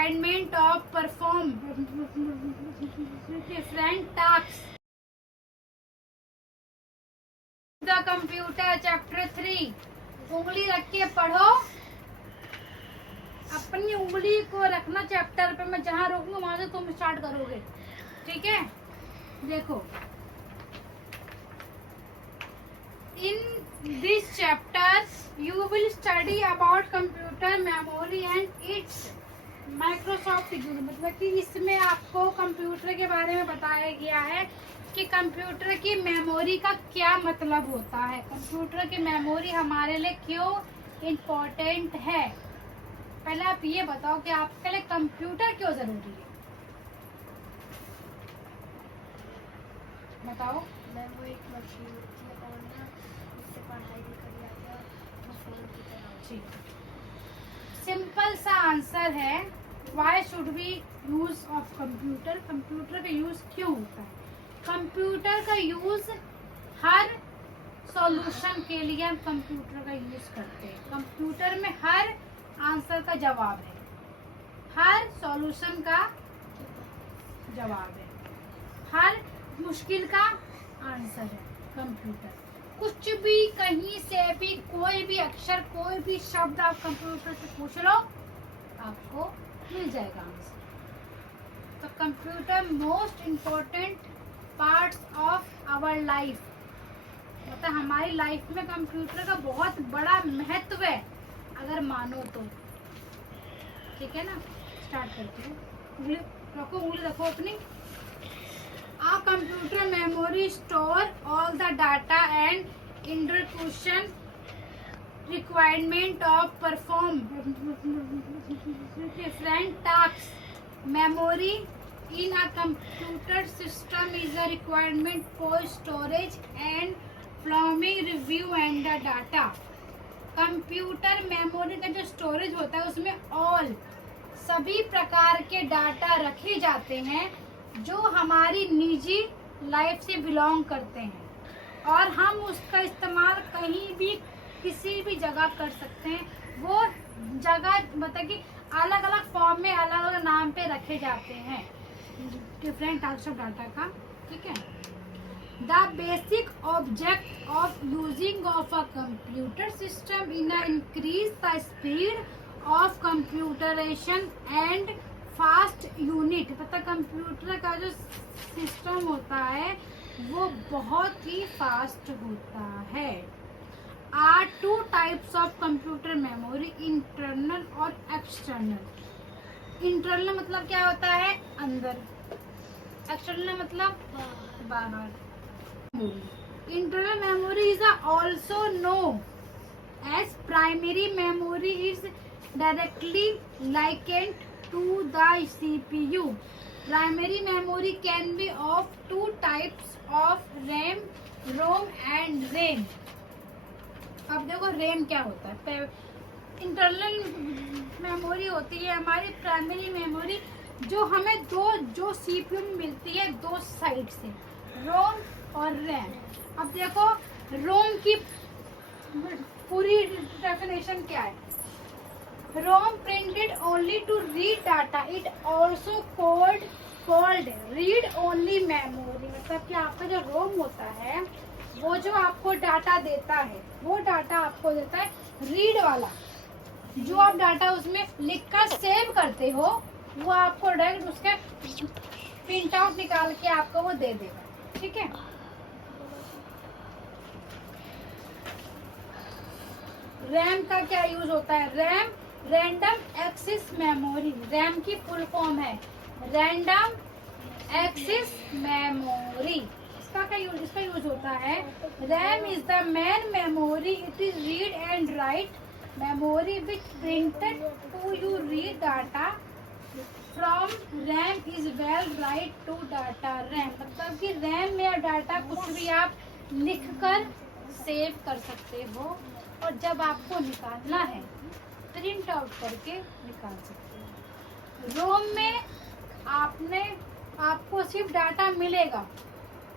requirement of perform different tasks. The computer chapter 3. उंगली रख के पढ़ो, अपनी उंगली को रखना चैप्टर पे। मैं जहाँ रोकूंगा वहां से तुम स्टार्ट करोगे, ठीक है? देखो, in this chapter you will study about computer memory and its Microsoft use। मतलब कि इसमें आपको कंप्यूटर के बारे में बताया गया है कि कंप्यूटर की मेमोरी का क्या मतलब होता है, कंप्यूटर की मेमोरी हमारे लिए क्यों इम्पोर्टेंट है। पहले आप ये बताओ कि आपके लिए कंप्यूटर क्यों जरूरी है, बताओ। वो एक मशीन होती है और ना इससे पढ़ाई भी करी जाती है और फोन की तरह। ठीक, सिंपल सा आंसर है, why should we use of computer. Computer का यूज क्यों होता है? कंप्यूटर का यूज हर सॉल्यूशन के लिए हम कंप्यूटर का यूज करते हैं। कंप्यूटर में हर आंसर का जवाब है, हर सॉल्यूशन का जवाब है, हर मुश्किल का आंसर है कंप्यूटर। कुछ भी, कहीं से भी, कोई भी अक्षर, कोई भी शब्द आप कंप्यूटर से पूछ लो, आपको मिल जाएगा आंसर। तो computer most important parts of our life, मतलब हमारी लाइफ में कंप्यूटर का बहुत बड़ा महत्व है अगर मानो तो, ठीक है ना? स्टार्ट करते हैं। उंगली रखो, उंगली रखो अपनी। A computer memory store all the data and instruction requirement of perform different tasks. Memory in a computer system is a requirement for storage and flowing review and the data. Computer memory का जो storage होता है उसमें all सभी प्रकार के data रखे जाते हैं जो हमारी निजी लाइफ से बिलोंग करते हैं और हम उसका इस्तेमाल कहीं भी किसी भी जगह कर सकते हैं। वो जगह मतलब कि अलग अलग फॉर्म में अलग अलग नाम पे रखे जाते हैं, डिफरेंट टाइप्स ऑफ डाटा का, ठीक है? The basic object of using of a computer system in increase the speed of computation and fast unit. मतलब कंप्यूटर का जो सिस्टम होता है वो बहुत ही फास्ट होता है। Are two types of computer memory, internal और एक्सटर्नल। इंटरनल मतलब क्या होता है? अंदर। एक्सटर्नल मतलब बाहर। Internal memory is also known as primary memory, is directly likened to the CPU. Primary memory can be of two types of RAM, ROM and RAM. अब देखो RAM क्या होता है? इंटरनल मेमोरी होती है हमारी प्राइमरी मेमोरी, जो हमें जो CPU में मिलती है दो साइड से, रोम और रैम। अब देखो रोम की पूरी डेफिनेशन क्या है? ROM printed only to read data. It also called read only memory। मतलब कि आपका जो ROM होता है वो जो आपको डाटा देता है, वो डाटा आपको देता है रीड वाला। जो आप डाटा उसमें लिखकर सेव करते हो वो आपको डायरेक्ट उसके प्रिंट आउट निकाल के आपको वो दे देगा, ठीक है? रैम का क्या यूज होता है? RAM random access memory. RAM की फुल फॉर्म है रैंडम एक्सेस मेमोरी। इसका यूज होता है, RAM is the main memory, it is read and write memory which printed to you read data from RAM is well write to data RAM. मतलब कि RAM में data कुछ भी आप लिख कर सेव कर सकते हो और जब आपको निकालना है प्रिंट आउट करके निकाल सकते हो। रोम में आपको सिर्फ डाटा मिलेगा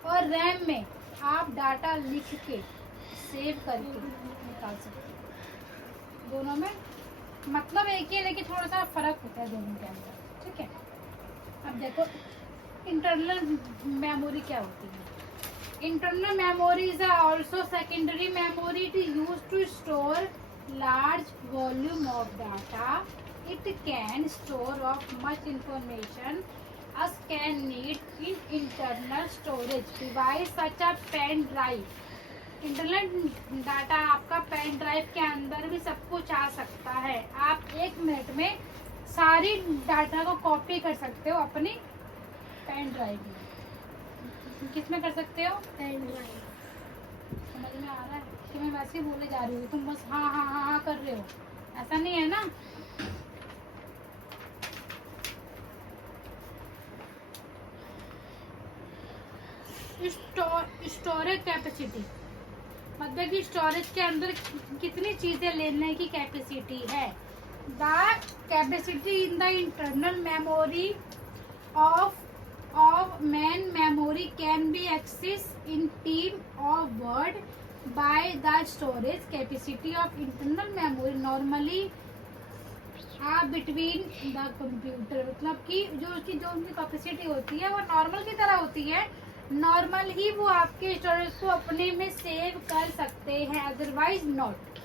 और रैम में आप डाटा लिख के सेव करके निकाल सकते हो। दोनों में मतलब एक ही है लेकिन थोड़ा सा फर्क होता है दोनों के अंदर। देखो इंटरनल मेमोरी क्या होती है। Internal memory is also secondary memory. It is used to store large volume of data. It can store of much information as can need in internal storage device such as pen drive. Internal data आपका pen drive के अंदर भी सब कुछ आ सकता है। आप 1 minute में सारी डाटा को कॉपी कर सकते हो अपनी पेन ड्राइव में। किस में कर सकते हो? Pen drive. समझ में आ रहा है कि मैं वैसे ही बोले जा रही हूँ, तुम बस हाँ हाँ हाँ हाँ कर रहे हो, ऐसा नहीं है ना। स्टोरेज कैपेसिटी मतलब कि स्टोरेज के अंदर कितनी चीजें लेने की कैपेसिटी है। The capacity in the internal memory of main memory can be access in team of word by the storage capacity of internal memory normally between the computer. मतलब कि जो उसकी कैपेसिटी होती है वो नॉर्मल की तरह होती है। नॉर्मल ही वो आपके स्टोरेज को अपने में सेव कर सकते हैं, अदरवाइज नॉट।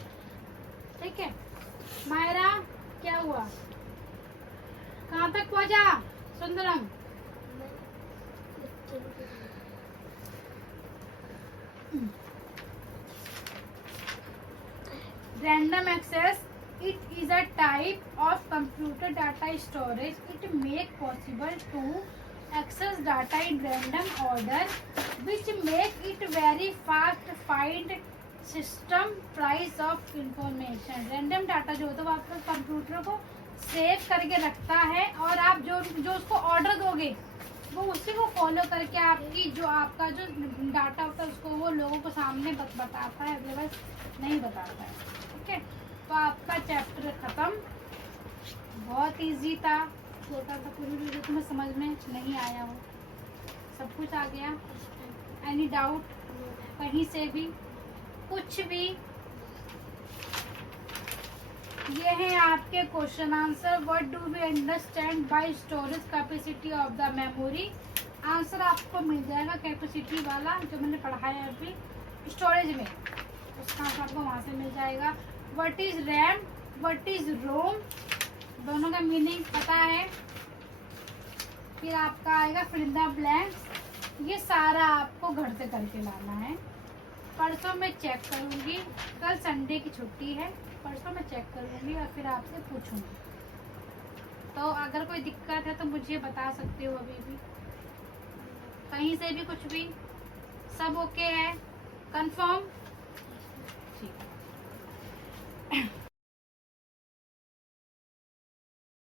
ठीक है मायरा, क्या हुआ? कहाँ तक पहुंचा Sundaram? Random access it is a type of computer data storage. It make possible to access data in random order which make it very fast find system price of information. random data जो होता है वो आपके computer को save करके रखता है और आप जो उसको ऑर्डर दोगे वो उसी को फॉलो करके आपकी जो आपका जो डाटा होता है उसको वो लोगों को सामने बताता है, अदरवाइज नहीं बताता है। ठीक है, तो आपका चैप्टर खत्म। बहुत इजी था, छोटा सा, पूरी वीडियो तुम्हें समझ में नहीं आया हो, सब कुछ आ गया? एनी डाउट कहीं से भी कुछ भी? ये है आपके question answer. What do we understand by storage capacity of the memory. Answer आपको मिल जाएगा कैपेसिटी वाला जो मैंने पढ़ाया है अभी स्टोरेज में, उसका आंसर आपको वहाँ से मिल जाएगा। What is RAM, what is ROM, दोनों का मीनिंग पता है। फिर आपका आएगा फिल इन द ब्लैंक्स। ये सारा आपको घर से करके लाना है। परसों मैं चेक करूँगी, कल संडे की छुट्टी है, परसों मैं चेक करूँगी और फिर आपसे पूछूंगी। तो अगर कोई दिक्कत है तो मुझे बता सकते हो, अभी भी कहीं से भी कुछ भी। सब ओके है? कंफर्म? ठीक है।